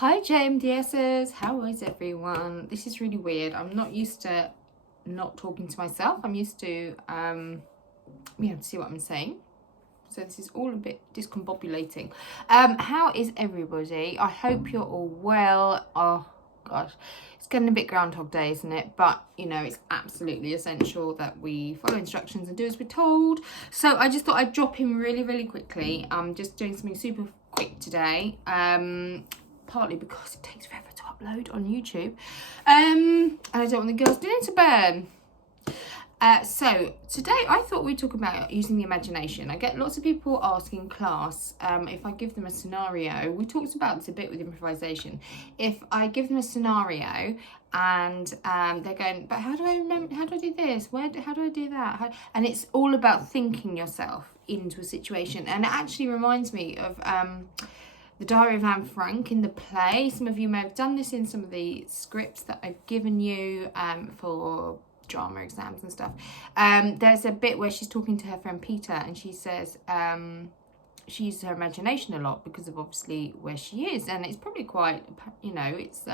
Hi JMDSs, how is everyone? This is really weird. I'm not used to not talking to myself. I'm used to see what I'm saying. So this is all a bit discombobulating. How is everybody? I hope you're all well. Oh gosh, it's getting a bit Groundhog Day, isn't it? But you know, it's absolutely essential that we follow instructions and do as we're told. So I just thought I'd drop in really quickly. I'm just doing something super quick today. Partly because it takes forever to upload on YouTube. And I don't want the girls' dinner to burn. So today I thought we'd talk about using the imagination. I get lots of people asking class if I give them a scenario. We talked about this a bit with improvisation. If I give them a scenario and they're going, but how do I remember? How do I do this? How do I do that? And it's all about thinking yourself into a situation. And it actually reminds me of The Diary of Anne Frank in the play. Some of you may have done this in some of the scripts that I've given you for drama exams and stuff. There's a bit where she's talking to her friend Peter and she says she uses her imagination a lot because of obviously where she is, and it's probably quite, it's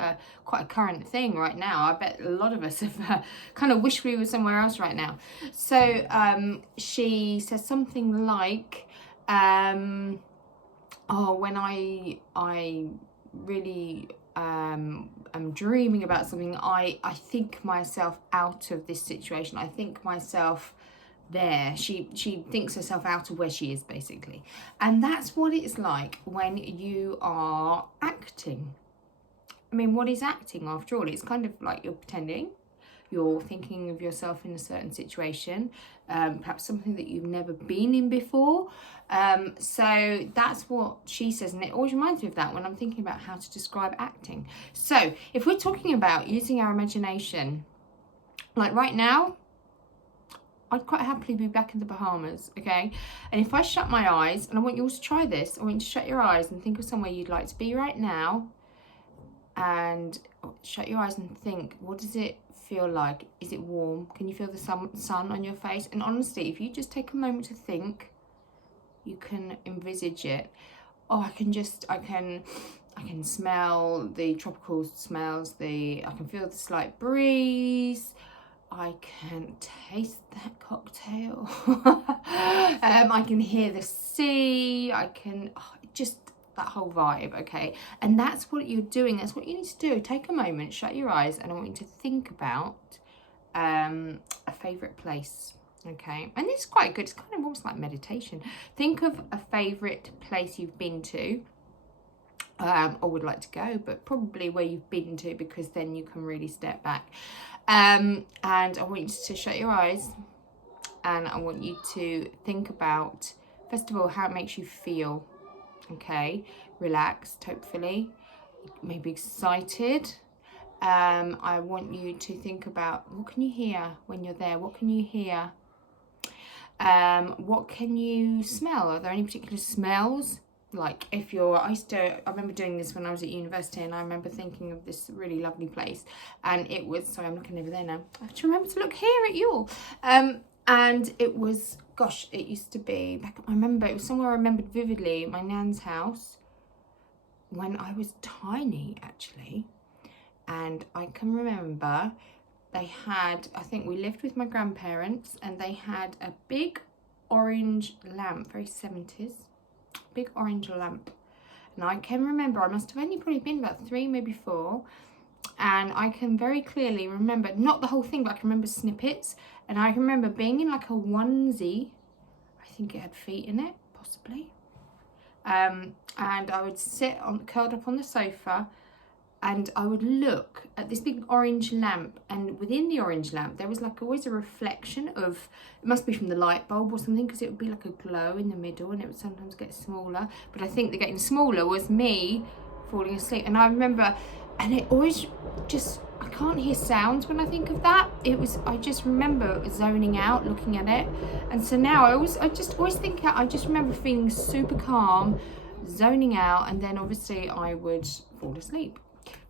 quite a current thing right now. I bet a lot of us have kind of wish we were somewhere else right now. So she says something like, when I really am dreaming about something, I think myself out of this situation. I think myself there. She thinks herself out of where she is, basically. And that's what it's like when you are acting. I mean, what is acting after all? It's kind of like you're pretending. You're thinking of yourself in a certain situation, perhaps something that you've never been in before. So that's what she says, and it always reminds me of that when I'm thinking about how to describe acting. So if we're talking about using our imagination, like right now, I'd quite happily be back in the Bahamas, okay? And if I shut my eyes, and I want you all to try this, I want you to shut your eyes and think of somewhere you'd like to be right now, and shut your eyes and think, what does it feel like? Is it warm? Can you feel the sun on your face? And honestly, if you just take a moment to think, you can envisage it. Oh, I can smell the tropical smells, I can feel the slight breeze, I can taste that cocktail. I can hear the sea, just that whole vibe, okay? And that's what you're doing. That's what you need to do. Take a moment, shut your eyes, and I want you to think about a favourite place, okay? And this is quite good. It's kind of almost like meditation. Think of a favourite place you've been to, or would like to go, but probably where you've been to, because then you can really step back. And I want you to shut your eyes, and I want you to think about, first of all, how it makes you feel. Okay, relaxed, hopefully, maybe excited. I want you to think about, what can you hear when you're there? What can you hear? What can you smell? Are there any particular smells? Like I remember doing this when I was at university, and I remember thinking of this really lovely place, and it was, sorry, I'm looking over there now. I have to remember to look here at you all. And it was, gosh, it used to be, I remember, it was somewhere I remembered vividly, my nan's house, when I was tiny, actually. And I can remember they had, I think we lived with my grandparents, and they had a big orange lamp, very 70s, big orange lamp. And I can remember, I must have only probably been about 3, maybe 4. And I can very clearly remember, not the whole thing, but I can remember snippets. And I can remember being in like a onesie. I think it had feet in it, possibly. And I would sit curled up on the sofa, and I would look at this big orange lamp. And within the orange lamp, there was like always a reflection of, it must be from the light bulb or something, because it would be like a glow in the middle, and it would sometimes get smaller. But I think the getting smaller was me falling asleep. And I remember, and it always just, I can't hear sounds when I think of that. I just remember zoning out, looking at it. And so now I just remember feeling super calm, zoning out, and then obviously I would fall asleep.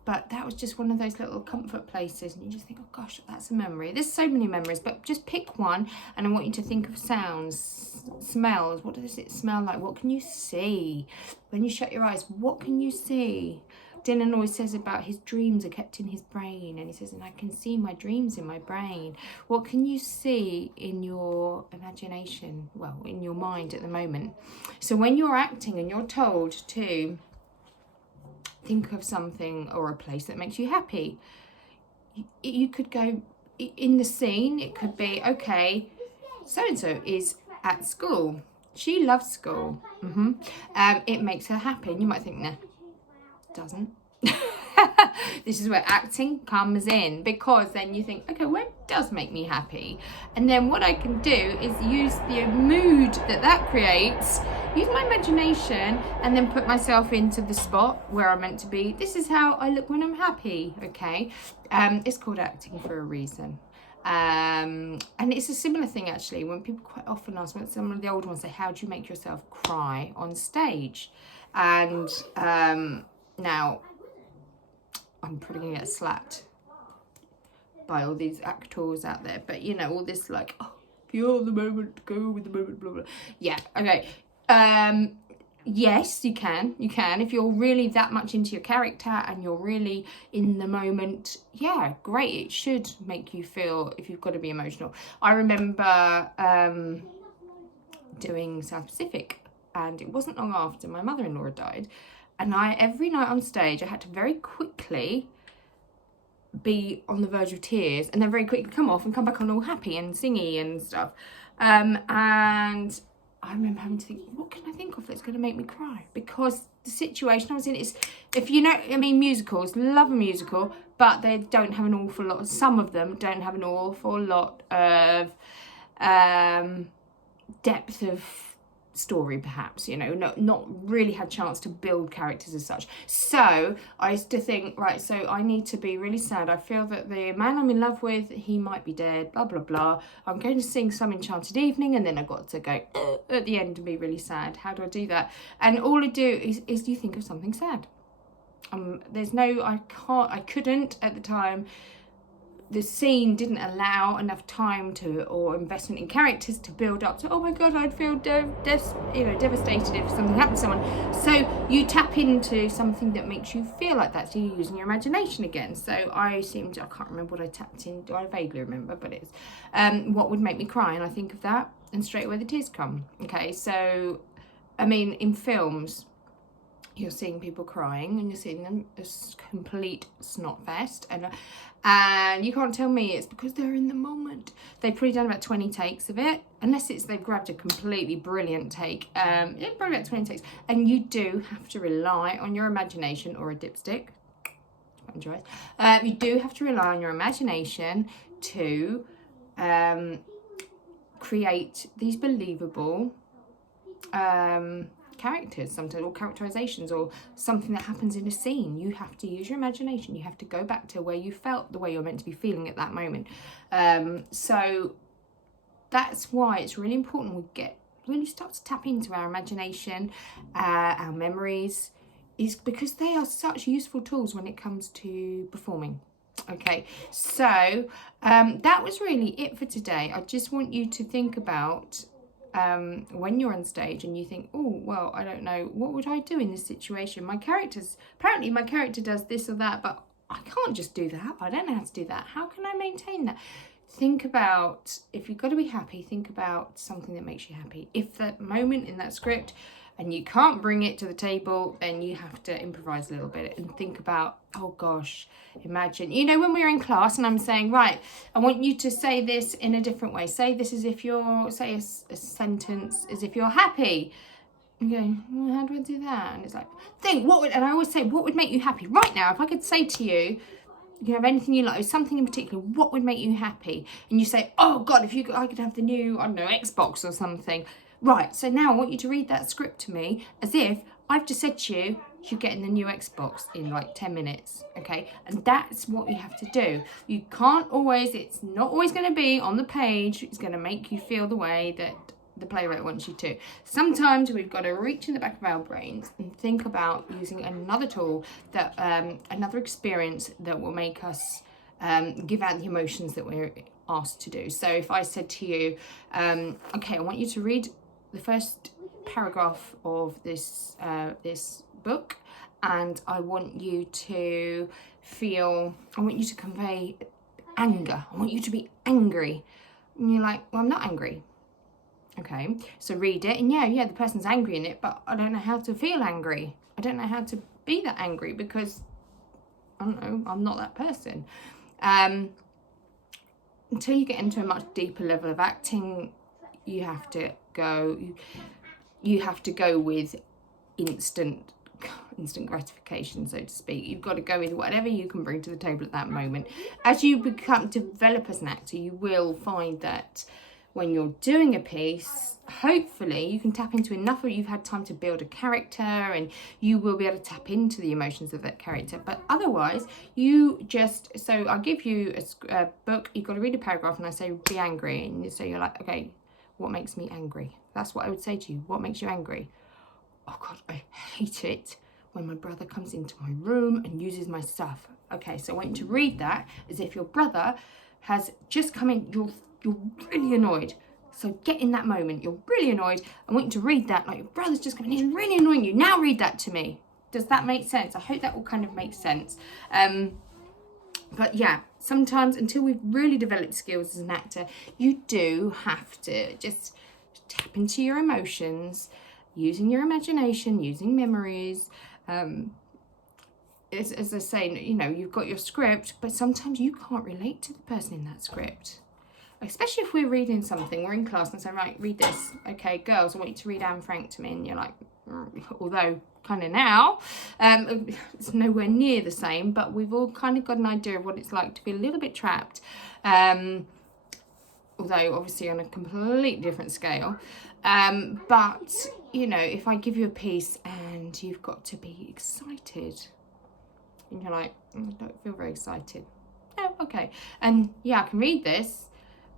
But that was just one of those little comfort places, and you just think, oh gosh, that's a memory. There's so many memories, but just pick one, and I want you to think of sounds, smells. What does it smell like? What can you see? When you shut your eyes, what can you see? Dylan always says about his dreams are kept in his brain, and he says, and I can see my dreams in my brain. What can you see in your imagination? Well, in your mind at the moment. So when you're acting and you're told to think of something or a place that makes you happy, you could go in the scene. It could be, okay, so-and-so is at school. She loves school. It makes her happy. And you might think, nah, doesn't. This is where acting comes in, because then you think, okay, well, it does make me happy. And then what I can do is use the mood that creates, use my imagination, and then put myself into the spot where I'm meant to be. This is how I look when I'm happy, okay? It's called acting for a reason. And it's a similar thing, actually, when people quite often ask, when some of the old ones say, how do you make yourself cry on stage? And now, I'm probably going to get slapped by all these actors out there, but you know, all this like, oh, feel the moment, go with the moment, blah, blah. Yeah, okay. Yes, you can. If you're really that much into your character and you're really in the moment, yeah, great. It should make you feel, if you've got to be emotional. I remember doing South Pacific, and it wasn't long after my mother-in-law died. And every night on stage, I had to very quickly be on the verge of tears, and then very quickly come off and come back on all happy and singy and stuff. And I remember having to think, what can I think of that's going to make me cry? Because the situation I was in is, if you know, I mean, musicals, love a musical, but they don't have an awful lot, some of them don't have an awful lot of depth of story, perhaps, you know, not really had chance to build characters as such. So I used to think, right, so I need to be really sad. I feel that the man I'm in love with, he might be dead, blah blah blah. I'm going to sing Some Enchanted Evening, and then I got to go at the end and be really sad. How do I do that? And all I do is you think of something sad. There's no, I couldn't at the time. The scene didn't allow enough time or investment in characters to build up to, oh my God, I'd feel devastated if something happened to someone. So you tap into something that makes you feel like that. So you're using your imagination again. So I can't remember what I tapped into. I vaguely remember, but it's what would make me cry. And I think of that, and straight away the tears come. Okay, so, I mean, in films, you're seeing people crying and you're seeing them as complete snot fest, and you can't tell me it's because they're in the moment. They've probably done about 20 takes of it, unless they've grabbed a completely brilliant take. Yeah, probably about 20 takes, and you do have to rely on your imagination, or a dipstick. Enjoy it. You do have to rely on your imagination to create these believable characters sometimes, or characterizations, or something that happens in a scene. You have to use your imagination. You have to go back to where you felt the way you're meant to be feeling at that moment. So that's why it's really important we really start to tap into our imagination, our memories, is because they are such useful tools when it comes to performing. Okay, so that was really it for today. I just want you to think about when you're on stage and you think, oh, well, I don't know, what would I do in this situation? Apparently my character does this or that, but I can't just do that. I don't know how to do that. How can I maintain that? Think about, if you've got to be happy, think about something that makes you happy. If that moment in that script and you can't bring it to the table, then you have to improvise a little bit and think about, oh gosh, imagine, you know, when we're in class and I'm saying, right, I want you to say this in a different way. Say this as if you're, say a sentence as if you're happy. And you go, well, how do I do that? And it's like, and I always say, what would make you happy right now? If I could say to you, you can have anything you like, something in particular, what would make you happy? And you say, oh God, I could have the new, I don't know, Xbox or something. Right, so now I want you to read that script to me as if I've just said to you, you're getting the new Xbox in like 10 minutes, okay? And that's what you have to do. You can't always, it's not always going to be on the page. It's going to make you feel the way that the playwright wants you to. Sometimes we've got to reach in the back of our brains and think about using another tool, that another experience that will make us give out the emotions that we're asked to do. So if I said to you, okay, I want you to read the first paragraph of this book, and I want you to convey anger. I want you to be angry. And you're like, well, I'm not angry. Okay, so read it, and yeah, the person's angry in it, but I don't know how to feel angry. I don't know how to be that angry because, I don't know, I'm not that person. Until you get into a much deeper level of acting, you have to go with instant gratification, so to speak. You've got to go with whatever you can bring to the table at that moment. As you develop as an actor, you will find that when you're doing a piece, hopefully you can tap into enough of, you've had time to build a character, and you will be able to tap into the emotions of that character. But otherwise, so I'll give you a book, you've got to read a paragraph, and I say, be angry. And so you're like, okay, what makes me angry? That's what I would say to you. What makes you angry? Oh God, I hate it when my brother comes into my room and uses my stuff. Okay, so I want you to read that as if your brother has just come in. You're really annoyed. So get in that moment. You're really annoyed. I want you to read that like your brother's just come in. He's really annoying you. Now read that to me. Does that make sense? I hope that will kind of make sense. But yeah, sometimes until we've really developed skills as an actor, you do have to just tap into your emotions, using your imagination, using memories. As I say, you know, you've got your script, but sometimes you can't relate to the person in that script. Especially if we're reading something, we're in class and say, right, read this. Okay, girls, I want you to read Anne Frank to me. And you're like, although kind of now, it's nowhere near the same, but we've all kind of got an idea of what it's like to be a little bit trapped. Although obviously on a completely different scale. But, you know, if I give you a piece and you've got to be excited, and you're like, I don't feel very excited. Oh, okay. And yeah, I can read this.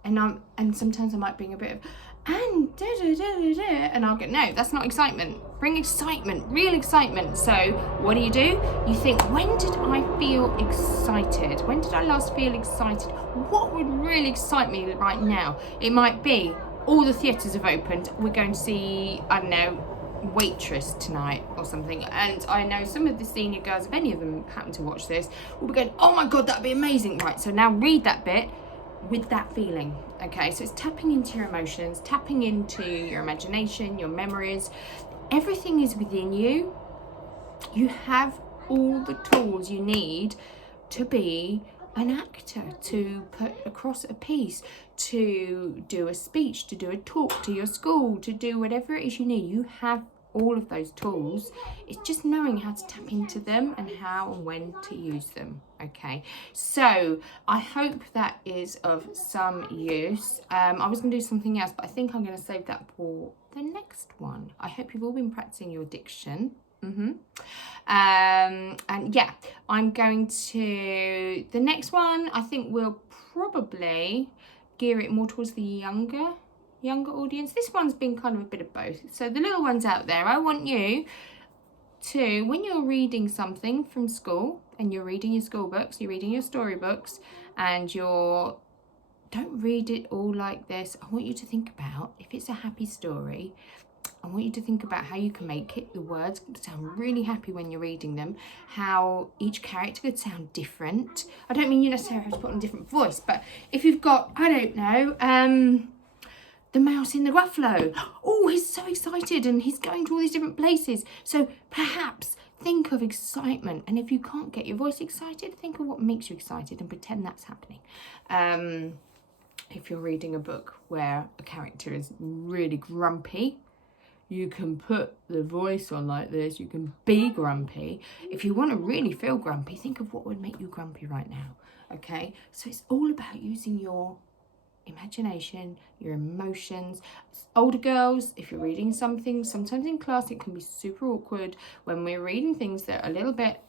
And sometimes I might bring a bit of, and da da da da da, and I'll go, no, that's not excitement. Bring excitement, real excitement. So what do? You think, when did I feel excited? When did I last feel excited? What would really excite me right now? It might be all the theatres have opened. We're going to see, I don't know, Waitress tonight or something, and I know some of the senior girls, if any of them happen to watch this, will be going, oh my God, that'd be amazing. Right, so now read that bit with that feeling. Okay, so it's tapping into your emotions, tapping into your imagination, your memories. Everything is within you. You have all the tools you need to be an actor, to put across a piece, to do a speech, to do a talk to your school, to do whatever it is you need. You have all of those tools. It's just knowing how to tap into them and how and when to use them. Okay, so I hope that is of some use. I was going to do something else, but I think I'm going to save that for the next one. I hope you've all been practicing your diction. And yeah, I'm going to, the next one, I think we'll probably gear it more towards the younger audience. This one's been kind of a bit of both. So the little ones out there, I want you to, when you're reading something from school and you're reading your school books, you're reading your storybooks, and don't read it all like this. I want you to think about, if it's a happy story, I want you to think about how you can make it, the words sound really happy when you're reading them, how each character could sound different. I don't mean you necessarily have to put on a different voice, but if you've got, I don't know, the mouse in the Gruffalo. Oh, he's so excited and he's going to all these different places. So perhaps think of excitement. And if you can't get your voice excited, think of what makes you excited and pretend that's happening. If you're reading a book where a character is really grumpy, you can put the voice on like this. You can be grumpy. If you want to really feel grumpy, think of what would make you grumpy right now. Okay, so it's all about using your imagination, your emotions. Older girls, if you're reading something, sometimes in class it can be super awkward when we're reading things that are a little bit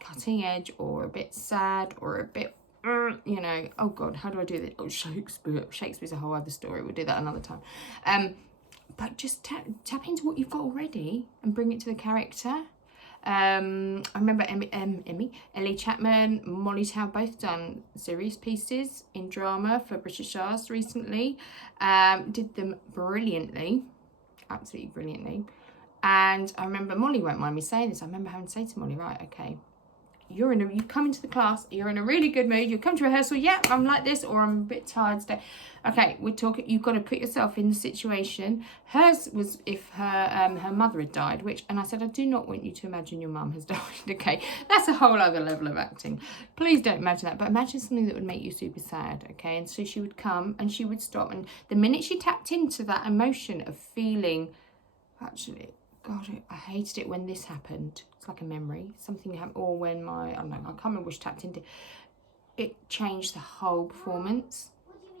cutting edge or a bit sad or a bit, you know, oh God, how do I do this? Oh, Shakespeare's a whole other story. We'll do that another time. But just tap into what you've got already and bring it to the character. I remember Ellie Chapman, Molly Tower, both done serious pieces in drama for British Arts recently. Did them brilliantly, absolutely brilliantly. And I remember Molly won't mind me saying this. I remember having to say to Molly, right, okay, you've come into the class, you're in a really good mood, you come to rehearsal, yeah, I'm like this, or I'm a bit tired today. Okay, we're talking, you've got to put yourself in the situation. Hers was if her mother had died, and I said, I do not want you to imagine your mum has died. Okay, that's a whole other level of acting. Please don't imagine that, but imagine something that would make you super sad. Okay, and so she would come and she would stop, and the minute she tapped into that emotion of feeling, actually, God, I hated it when this happened. It's like a memory. Something happened, or when I don't know, I can't remember which tapped into. It changed the whole performance.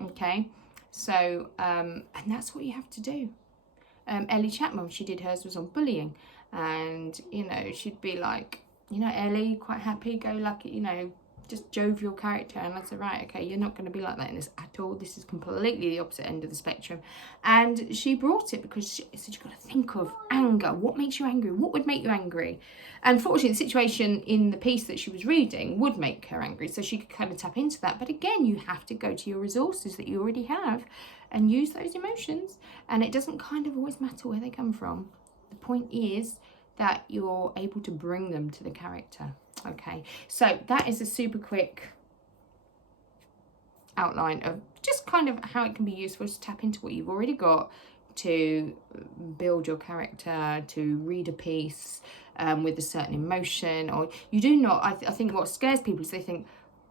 Okay, so and that's what you have to do. Ellie Chapman, she did hers was on bullying, and she'd be like, Ellie, quite happy, go lucky, just jovial character. And I said, right, okay, you're not going to be like that in this at all. This is completely the opposite end of the spectrum. And she brought it because she said, you've got to think of anger. What makes you angry? What would make you angry? And fortunately, the situation in the piece that she was reading would make her angry, so she could kind of tap into that. But again, you have to go to your resources that you already have and use those emotions. And it doesn't kind of always matter where they come from. The point is that you're able to bring them to the character. Okay, so that is a super quick outline of just kind of how it can be useful to tap into what you've already got to build your character, to read a piece with a certain emotion. Or you do not, I think what scares people is they think,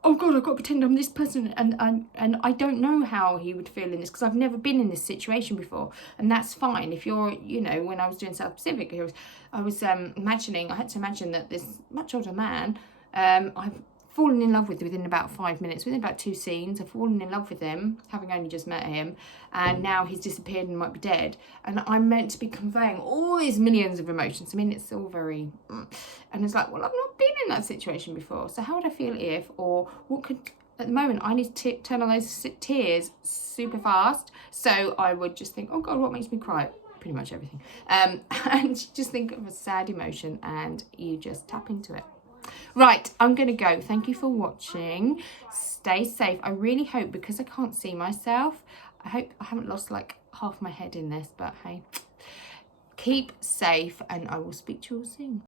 oh God, I've got to pretend I'm this person, and I don't know how he would feel in this because I've never been in this situation before. And that's fine. If you're, when I was doing South Pacific, I had to imagine that this much older man, I've fallen in love with within about 5 minutes, within about 2 scenes. I've fallen in love with him, having only just met him, and now he's disappeared and might be dead. And I'm meant to be conveying all these millions of emotions. I mean, it's all very, and it's like, well, I've not been in that situation before. So how would I feel if, or what could, at the moment, I need to turn on those tears super fast. So I would just think, oh God, what makes me cry? Pretty much everything. And just think of a sad emotion and you just tap into it. Right, I'm going to go. Thank you for watching. Stay safe. I really hope, because I can't see myself, I hope I haven't lost like half my head in this, but hey, keep safe and I will speak to you all soon.